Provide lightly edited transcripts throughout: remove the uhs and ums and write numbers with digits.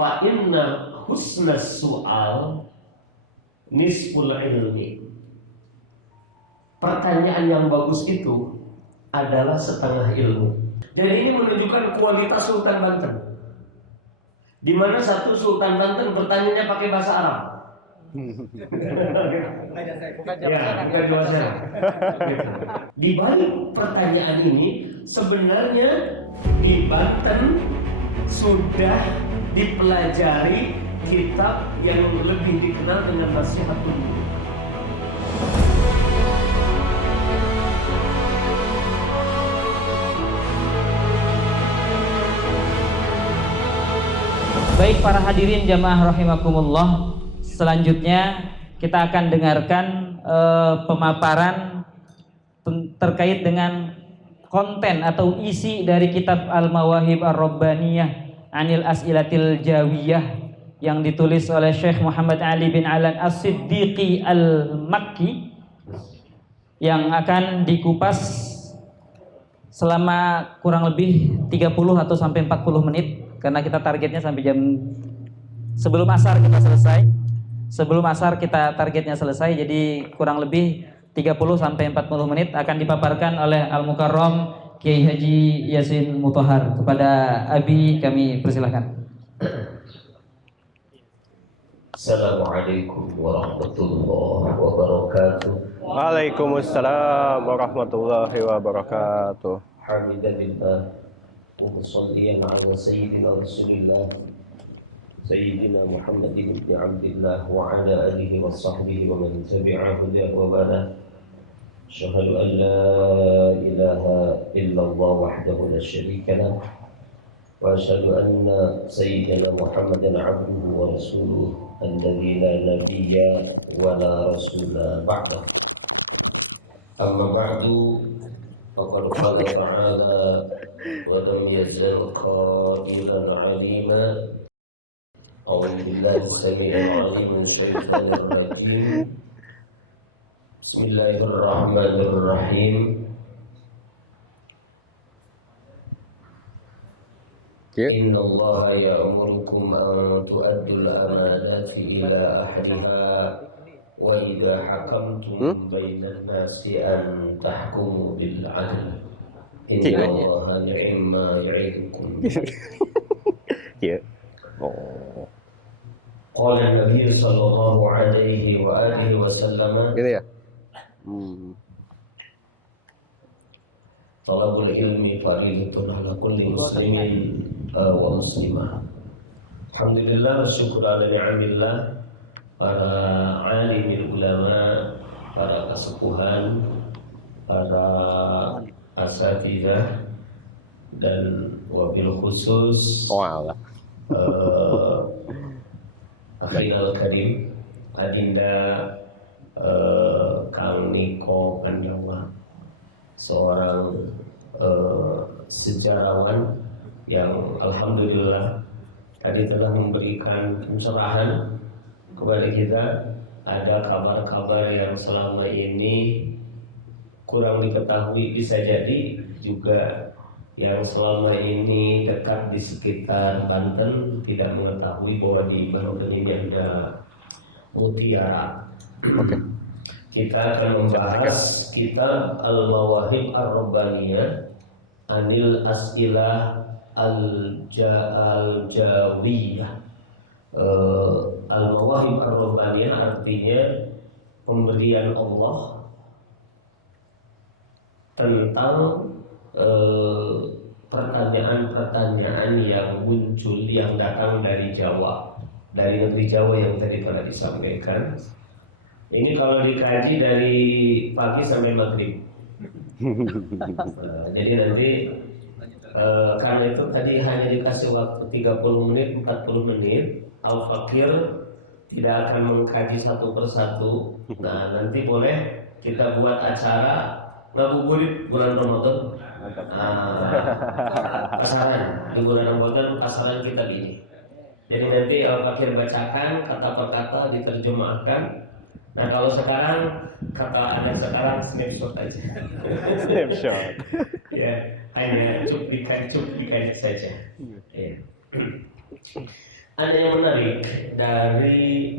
fa inna husnas su'al nisful ilmi. Pertanyaan yang bagus itu adalah setengah ilmu. Dan ini menunjukkan kualitas Sultan Banten, di mana satu Sultan Banten bertanyanya pakai bahasa Arab. Bukan bahasa. Di balik pertanyaan ini sebenarnya di Banten sudah dipelajari kitab yang lebih dikenal dengan Nasihatun Nur. Baik para hadirin jamaah rahimakumullah, selanjutnya kita akan dengarkan pemaparan terkait dengan konten atau isi dari kitab Al-Mawahib Ar-Rabbaniyah Anil As'ilatil Jawiyah yang ditulis oleh Syekh Muhammad Ali bin Alan As-Siddiqi Al-Makki, yang akan dikupas selama kurang lebih 30 atau sampai 40 menit. Karena kita targetnya sampai jam sebelum asar kita selesai. Sebelum asar kita targetnya selesai, jadi kurang lebih 30 sampai 40 menit akan dipaparkan oleh Al-Mukarram Kiai Haji Yasin Mutahar. Kepada Abi kami persilahkan. Assalamualaikum warahmatullahi wabarakatuh. Waalaikumsalam warahmatullahi wabarakatuh. Hamdalillah. وصليا على سيدنا رسول الله سيدنا محمد بن عبد الله وعلى آله وصحبه ومن تبع هداه وبعد. أشهد أن لا إله إلا الله وحده لا شريك له وأشهد أن سيدنا محمدا عبده ورسوله الذي لا نبي ولا رسول بعده. أما بعد فقد قال تعالى ولم يزل قائلا عليما. أعوذ بالله السميع العليم من الشيطان الرجيم. بسم الله الرحمن الرحيم. إن الله يأمركم أن تؤدوا الأمانات إلى أهلها وإذا حكمتم بين الناس أن تحكموا بالعدل إن الله نعم ما يعظكم. قال النبي صلى الله عليه وآله وسلم طلب العلم فريضة على كل مسلم ومسلمة. Alhamdulillah, bersyukur ala ni'amillah, para alimil ulama, para kesepuhan, para asatidzah, dan wabil khusus Akhirul Karim Adinda Kang Niko Kandawa, seorang sejarawan yang alhamdulillah tadi telah memberikan pencerahan kepada kita. Ada kabar-kabar yang selama ini kurang diketahui, bisa jadi juga yang selama ini dekat di sekitar Banten tidak mengetahui bahwa di Banten ini ada mutiara. Kita akan membahas kitab Al-Mawahib Ar-Rabbaniyah Anil As'ilah Al-Jawiyah. Al-Mawahib Ar-Rabbaniyah artinya pemberian Allah tentang pertanyaan-pertanyaan yang muncul, yang datang dari Jawa, dari negeri Jawa yang tadi telah disampaikan. Ini kalau dikaji dari pagi sampai maghrib. Jadi nanti karena itu tadi hanya dikasih waktu 30 menit, 40 menit, Al-Fakir tidak akan mengkaji satu persatu. Nah, nanti boleh kita buat acara ngabuburit bulan Ramadan. Pasaran di bulan Ramadan, pasaran kita gini. Jadi nanti Al-Fakir bacakan kata per kata, diterjemahkan. Nah, kalau sekarang kata ada sekarang snapshot aja. Snapshot. Ya, hanya cuplikan saja. Ya. ada yang menarik dari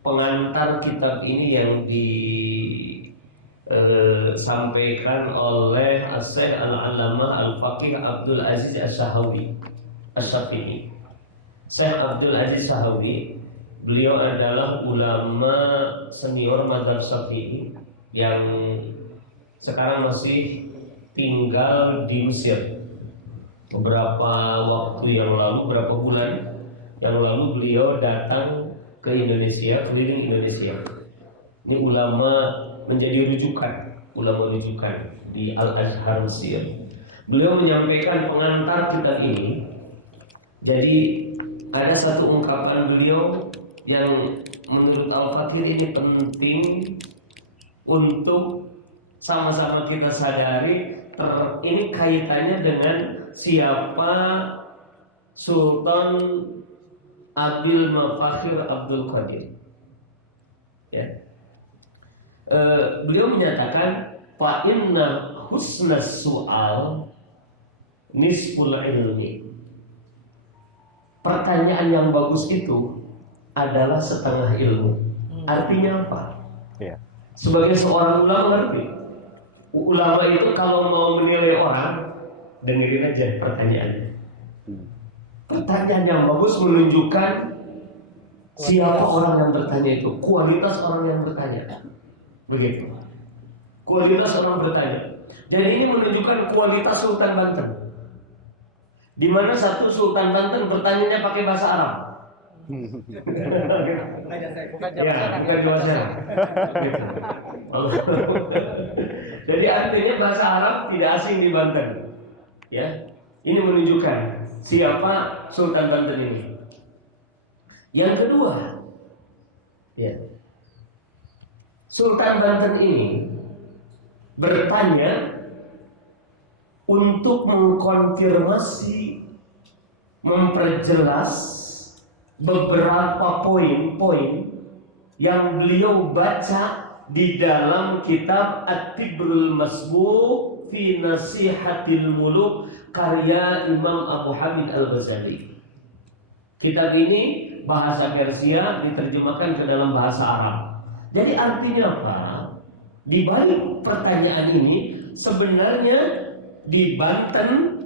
pengantar kitab ini yang disampaikan oleh Syekh Al-Allamah Al-Faqih Abdul Aziz As-Sahawi As-Syafi'i. Syekh Abdul Aziz Sahawi, beliau adalah ulama senior mazhab Syafi'i yang sekarang masih tinggal di Mesir. Beberapa waktu yang lalu, beberapa bulan yang lalu beliau datang ke Indonesia, keliling Indonesia. Ini ulama menjadi ulama rujukan di Al-Azhar Mesir. Beliau menyampaikan pengantar kitab ini. Jadi ada satu ungkapan beliau yang menurut Al-Fakir ini penting untuk sama-sama kita sadari. Ini kaitannya dengan siapa Sultan Abil Mafakhir Abdul Qadir. Ya. Beliau menyatakan fa inna husnas su'al nisful ilmi. Pertanyaan yang bagus itu adalah setengah ilmu. Artinya apa? Ya. Sebagai seorang ulama ngerti. Ulama itu kalau mau menilai orang, dengerin aja pertanyaannya. Pertanyaan yang bagus menunjukkan siapa orang yang bertanya itu, kualitas orang yang bertanya. Begitu. Kualitas orang bertanya. Dan ini menunjukkan kualitas Sultan Banten. Di mana satu Sultan Banten bertanyanya pakai bahasa Arab. Bukan Bukan bahasa Arab. Jadi artinya bahasa Arab tidak asing di Banten. Ya. Ini menunjukkan siapa Sultan Banten ini. Yang kedua, ya, Sultan Banten ini bertanya untuk mengkonfirmasi, memperjelas beberapa poin-poin yang beliau baca di dalam kitab At-Tibrul Masbuk fi Nasihatil Muluk karya Imam Abu Hamid Al-Ghazali. Kitab ini bahasa Persia diterjemahkan ke dalam bahasa Arab. Jadi artinya apa? Di balik pertanyaan ini sebenarnya di Banten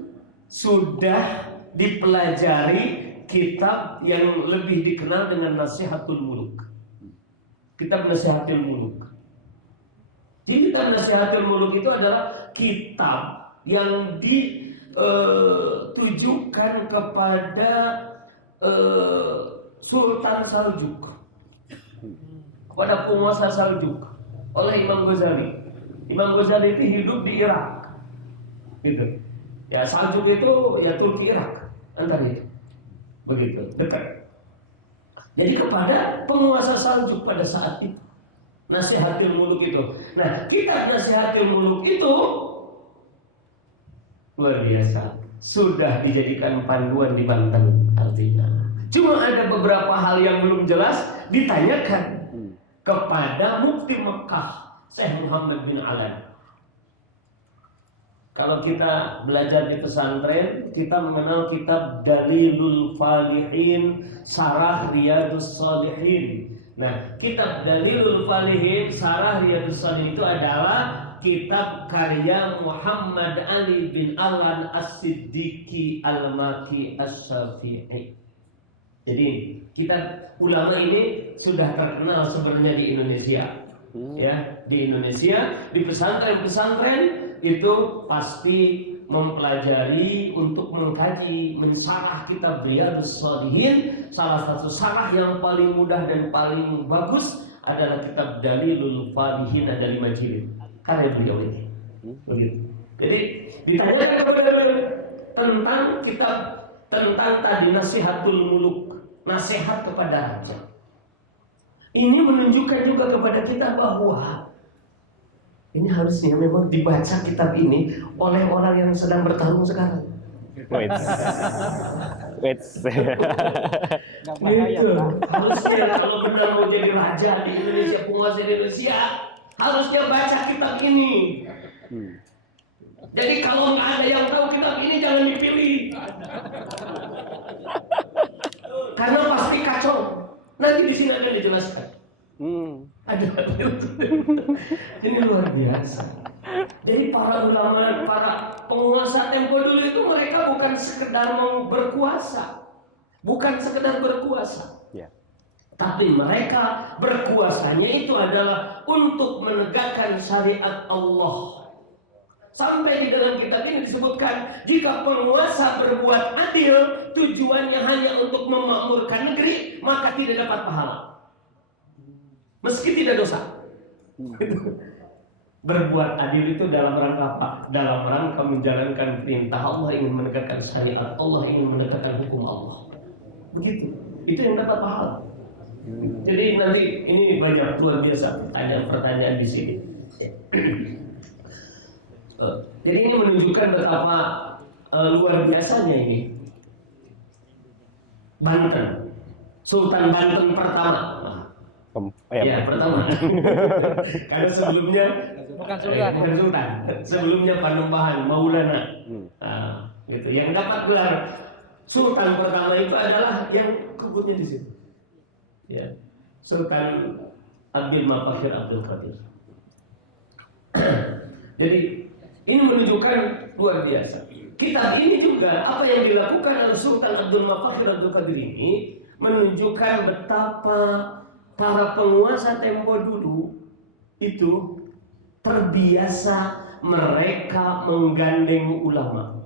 sudah dipelajari kitab yang lebih dikenal dengan Nasihatul Muluk. Kitab Nasihatul Muluk. Di kitab Nasihatul Muluk itu adalah kitab yang ditujukan kepada Sultan Saljuk, kepada penguasa Saljuk oleh Imam Ghazali. Imam Ghazali itu hidup di Irak, gitu. Ya Saljuk itu ya Turki Irak, antara itu, begitu dekat. Jadi kepada penguasa Saljuk pada saat itu, Nasihatul Muluk itu. Nah, kitab Nasihatul Muluk itu luar biasa, sudah dijadikan panduan di Banten artinya. Cuma ada beberapa hal yang belum jelas ditanyakan kepada Mufti Mekah Syekh Muhammad bin Alan. Kalau kita belajar di pesantren, kita mengenal kitab Dalilul Falihin Sarah Riyadus Salihin. Nah, kitab Dalilul Falihin Sarah Riyadus Salihin itu adalah kitab karya Muhammad Ali bin Alan As-Siddiqi Al-Maki As-Syafi'i. Jadi kitab ulama ini sudah terkenal sebenarnya di Indonesia. Ya, di Indonesia, di pesantren-pesantren itu pasti mempelajari untuk mengkaji, mensarah kitab Riyadhus Shalihin. Salah satu sarah yang paling mudah dan paling bagus adalah kitab Dalilul Falihin, ada 5 jilid karya beliau ini. Begitu. Jadi ditanyakan kepada tentang kitab, tentang tadi Nasihatul Muluk, nasihat kepada raja. Ini menunjukkan juga kepada kita bahwa ini harusnya memang dibaca kitab ini oleh orang yang sedang bertarung sekarang. Wait. Gitu. Harusnya kalau benar mau jadi raja di Indonesia, penguasa di Indonesia, harusnya baca kitab ini. Jadi kalau nggak ada yang tahu kitab ini, jangan dipilih. karena pasti kacau. Nanti di sini akan dijelaskan. Ada ini luar biasa. Jadi para ulama, para penguasa tempo dulu itu mereka bukan sekedar mau berkuasa, bukan sekedar berkuasa, tapi mereka berkuasanya itu adalah untuk menegakkan syariat Allah. Sampai di dalam kitab ini disebutkan, jika penguasa berbuat adil, tujuannya hanya untuk memakmurkan negeri, maka tidak dapat pahala, meski tidak dosa. Berbuat adil itu dalam rangka apa? Dalam rangka menjalankan perintah Allah, ingin menegakkan syariat Allah, ingin menegakkan hukum Allah. Begitu. Itu yang dapat pahala. Jadi nanti ini banyak luar biasa pertanyaan di sini. Jadi ini menunjukkan betapa luar biasanya ini. Banten, Sultan Banten pertama. Ya, pertama. Karena sebelumnya bukan sultan. Sebelumnya Panembahan Maulana. Gitu. Yang dapat gelar sultan pertama itu adalah yang kebutnya di situ. Ya. Sultan Abdul Mafahir Abdul Qadir. Jadi ini menunjukkan luar biasa. Kitab ini juga apa yang dilakukan oleh Sultan Abdul Mafahir Abdul Qadir ini menunjukkan betapa para penguasa tempo dulu itu terbiasa mereka menggandeng ulama.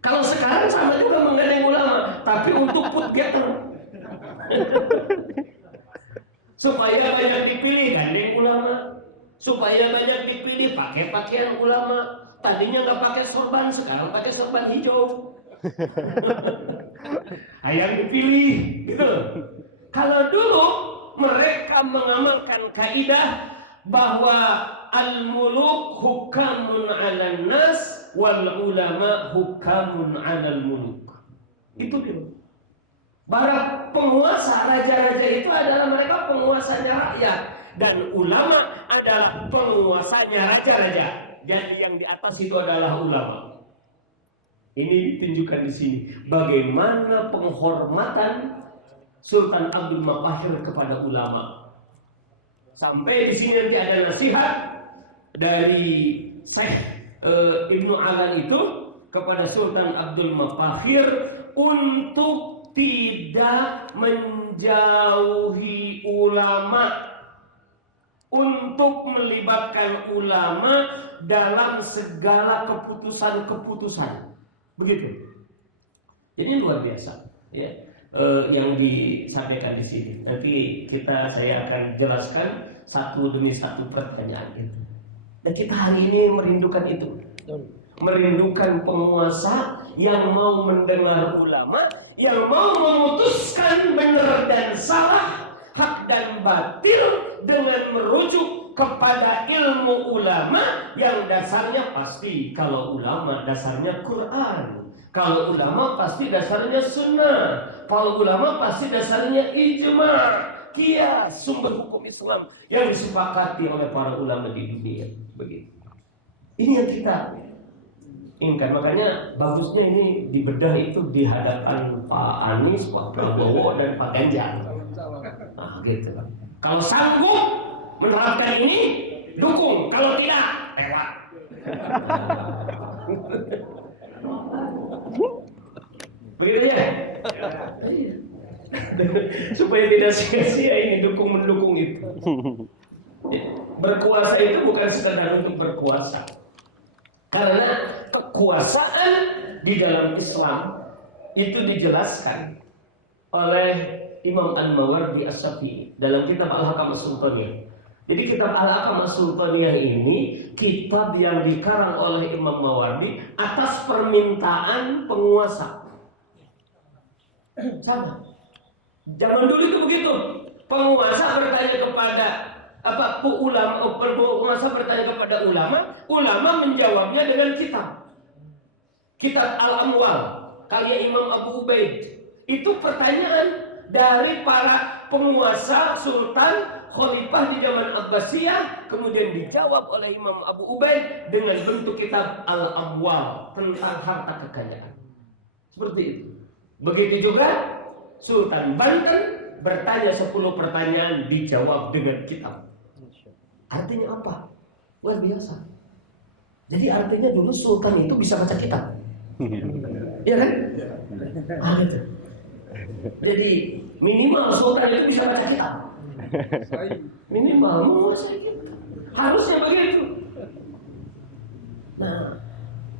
Kalau sekarang sama juga menggandeng ulama, tapi untuk put getter. Supaya banyak dipilih gandeng ulama, supaya banyak dipilih pakai pakaian ulama. Tadinya nggak pakai sorban, sekarang pakai sorban hijau. Yang dipilih, gitu. Kalau dulu mereka mengamalkan kaidah bahwa al-muluk hukamun 'alan nas wal ulama hukamun 'alal muluk. Itu dia. Para penguasa, raja-raja itu adalah mereka penguasanya rakyat, dan ulama adalah penguasanya raja-raja. Jadi yang di atas itu adalah ulama. Ini ditunjukkan di sini bagaimana penghormatan Sultan Abdul Mafahir kepada ulama. Sampai di sini nanti ada nasihat dari Syekh Ibnu Alan itu kepada Sultan Abdul Mafahir untuk tidak menjauhi ulama, untuk melibatkan ulama dalam segala keputusan-keputusan. Begitu. Ini luar biasa, ya. Yang disampaikan di sini. Nanti saya akan jelaskan satu demi satu pertanyaan itu. Dan kita hari ini merindukan itu. Merindukan penguasa yang mau mendengar ulama, yang mau memutuskan benar dan salah, hak dan batil dengan merujuk kepada ilmu ulama yang dasarnya pasti. Kalau ulama dasarnya Quran, kalau ulama pasti dasarnya sunnah, kalau ulama pasti dasarnya ijma', qiyas, sumber hukum Islam yang disepakati oleh para ulama di dunia. Begitu. Ini yang kita inginkan. Makanya bagusnya ini dibedah itu di hadapan Pak Anies, Pak Prabowo, dan Pak Ganjar. Nah, gitu. Kalau sanggup menerapkan ini, dukung. Kalau tidak, lewat. Begitu ya? Supaya tidak sia-sia ini dukung-mendukung itu. Berkuasa itu bukan sekadar untuk berkuasa. Karena kekuasaan di dalam Islam itu dijelaskan oleh Imam An-Mawardi As-Syafi'i dalam kitab Al-Hakam As-Sultaniyah. Jadi kitab Al-Hakam As-Sultaniyah ini kitab yang dikarang oleh Imam Mawardi atas permintaan penguasa. Sama. Zaman dulu itu begitu. Penguasa bertanya kepada penguasa bertanya kepada ulama, ulama menjawabnya dengan kitab Al-Amwal karya Imam Abu Ubaid. Itu pertanyaan dari para penguasa, sultan, khalifah di zaman Abbasiyah, kemudian dijawab oleh Imam Abu Ubaid dengan bentuk kitab Al-Amwal tentang harta kekayaan. Seperti itu. Begitu juga Sultan Banten bertanya 10 pertanyaan, dijawab dengan kitab. Artinya apa? Luar biasa. Jadi artinya dulu sultan itu bisa baca kitab. Iya kan? Gitu. Jadi minimal sultan itu bisa baca kitab. Minimal menguasai kitab. Harusnya begitu. Nah,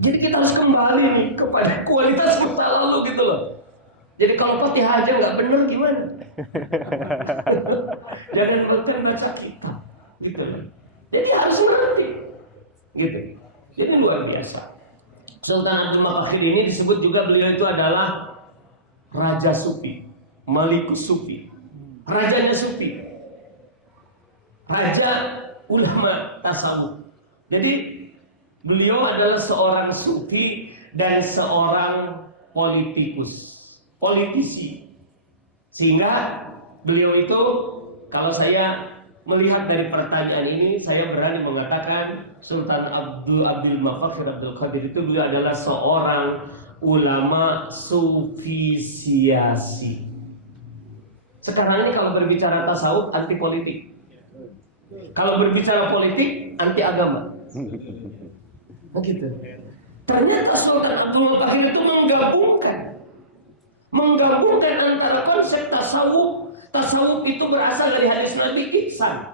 jadi kita harus kembali nih kepada kualitas masa lalu gitu loh. Jadi kalau Fatihah aja nggak benar gimana? Jangan baca kitab, gitu loh. Jadi harus mengerti, gitu. Jadi luar biasa. Sultan Abdul Maqakhir ini disebut juga beliau itu adalah Raja Sufi, Malikus Sufi, Rajanya Sufi, Raja ulama tasawuf. Jadi beliau adalah seorang sufi dan seorang politisi. Sehingga beliau itu, kalau saya melihat dari pertanyaan ini, saya berani mengatakan Sultan Abdul Maqakhir Abdul Qadir itu beliau adalah seorang ulama sufi siasi. Sekarang ini kalau berbicara tasawuf anti politik. Kalau berbicara politik anti agama. Begitu. Ternyata Sultan Abdul Maqakhir itu menggabungkan antara konsep tasawuf. Tasawuf itu berasal dari hadis Nabi ihsan.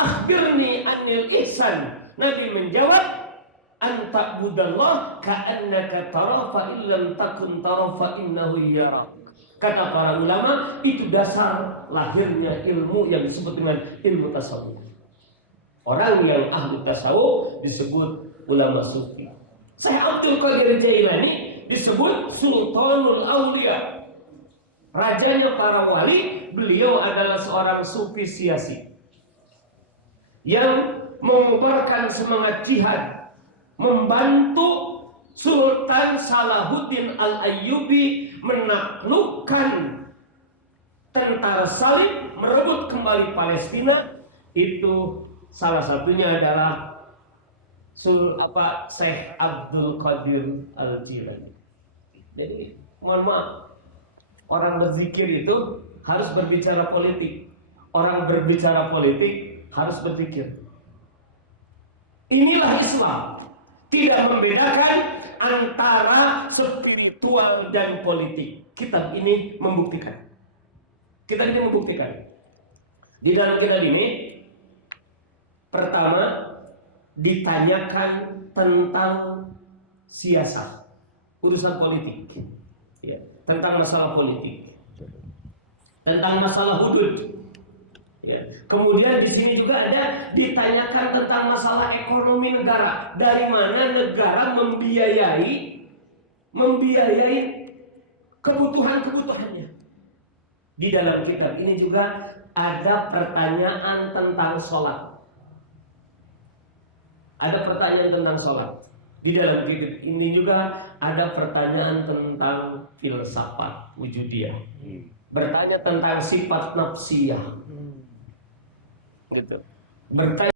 Akhbirni anil ihsan. Nabi menjawab, anta budallah ka'annaka tara fa illam takun tara fa innahu yarak. Kata para ulama, itu dasar lahirnya ilmu yang disebut dengan ilmu tasawuf. Orang yang ahli tasawuf disebut ulama sufi. Syekh Abdul Qadir Jailani disebut Sultanul Auliya, rajanya para wali. Beliau adalah seorang sufi siasi yang mengubarkan semangat jihad, membantu Sultan Salahuddin Al-Ayyubi menaklukkan tentara salib, merebut kembali Palestina. Itu salah satunya adalah Syekh Abdul Qadir Al-Jilani. Jadi mohon maaf, orang berzikir itu harus berbicara politik. Orang berbicara politik harus berpikir. Inilah Islam, tidak membedakan antara spiritual dan politik. Kitab ini membuktikan. Kitab ini membuktikan. Di dalam kitab ini, pertama ditanyakan tentang siasat, urusan politik, ya, tentang masalah politik, tentang masalah hudud. Ya. Kemudian di sini juga ada ditanyakan tentang masalah ekonomi negara, dari mana negara membiayai kebutuhannya. Di dalam kitab ini juga ada pertanyaan tentang sholat. Ada pertanyaan tentang sholat. Di dalam kitab ini juga ada pertanyaan tentang filsafat wujudiyah. Bertanya tentang sifat nafsiyah. Gitu. Bertanya